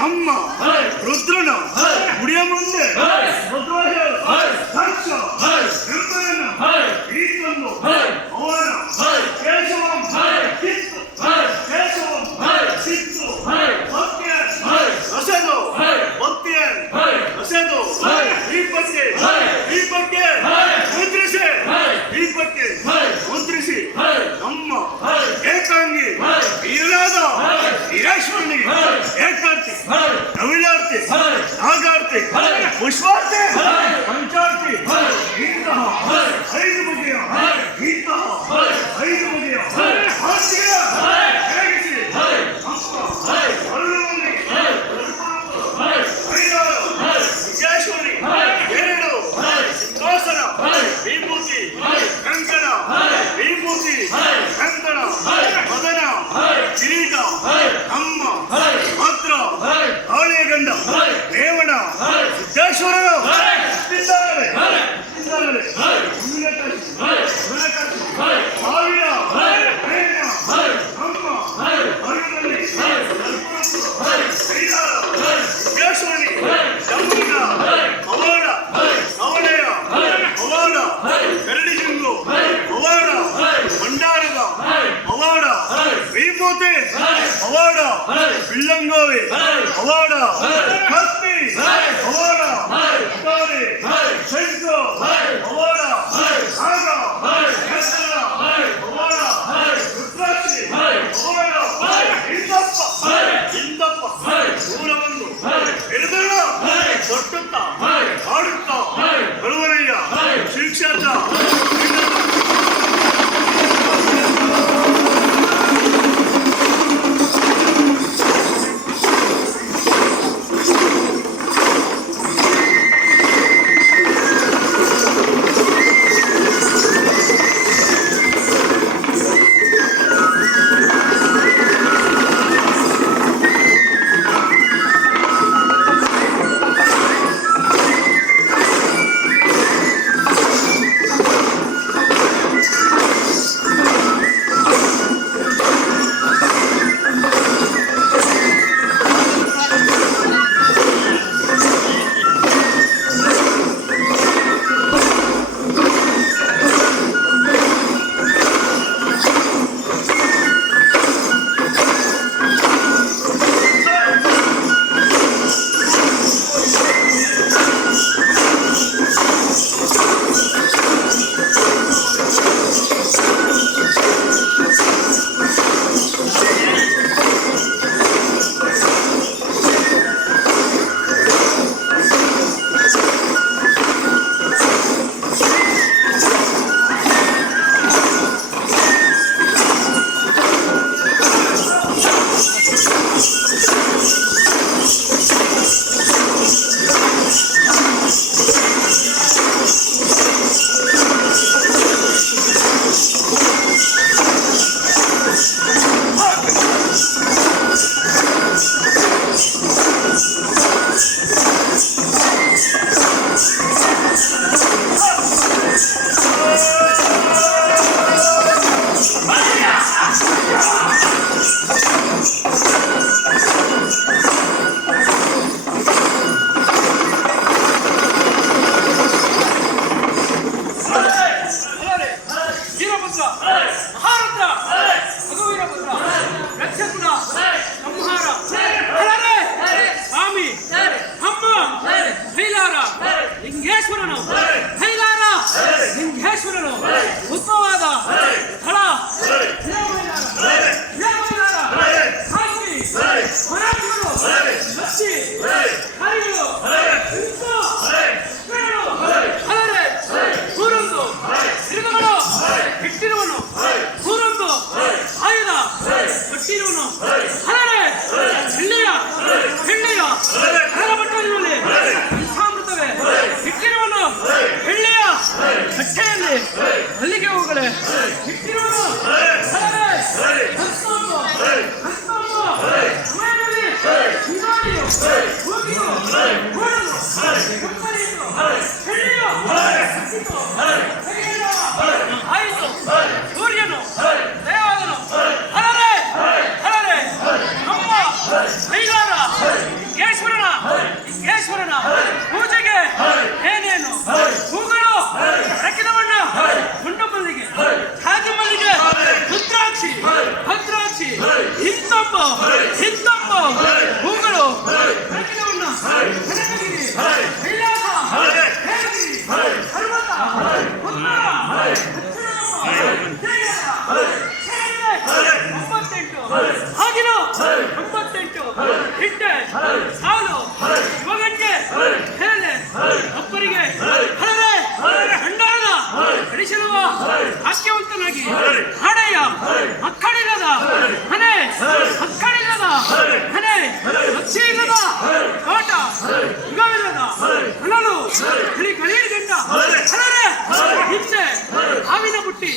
ಅಮ್ಮ ರುದ್ರನು ಮುಡಿಯಮುಂದೆ ¡Jai Shivarayo! Sufis, Alada, Bilangoi, Alada, Kasmi, Alada, Kasmi, Alada, Kasmi, ನಮ್ಮ ಮೈಲಾರ ಕೇಶ್ವರನ ಕೇಶ್ವರನ ಪೂಜೆಗೆ. ಏನೇನು? ಹೂಗಳು. ರಕ್ಕಿದವಣ್ಣ. ಗುಂಡು ಮಲ್ಲಿಗೆ ಹಾಗೆ ಮಲ್ಲಿಗೆ ರುದ್ರಾಕ್ಷಿ. ಭದ್ರಾಕ್ಷಿ. ಹಿಂತಂಬ ಹಿಂತಂಬ ಹೂಗಳು. ರಕ್ಕಿದವಣ್ಣ. ಕನಕಗಿರಿ. ಕೈಲಾಸ. ಹೇಗಿರಿ ಪರ್ವತ ಉತ್ತರ. ಒಂಬತ್ತೆಂಟು ಸಾಲು ಶಿವಗಂಗೆ ಹೇಳೆ ಅಪ್ಪರಿಗೆ ಹರರೆ ಹಂಡಾಳದ ಅಡಿಸಿರುವ ಹಾಕ್ಯವಂತನಾಗಿ ಹಡೆಯ ಮಕ್ಕಳಿಲ್ಲದ ಮನೆ ಮಕ್ಕಳಿಲ್ಲದ ಮನೆ ಲಕ್ಷಿಲ್ಲದ ತೋಟ. ಯುಗವಿಲ್ಲದ ಹೊಲಲು ಕಳಿ ಕಳಿಗಂಡ ಹರರೆ ಹಿಂಸೆ. ಹಾವಿನ ಬುಟ್ಟಿ.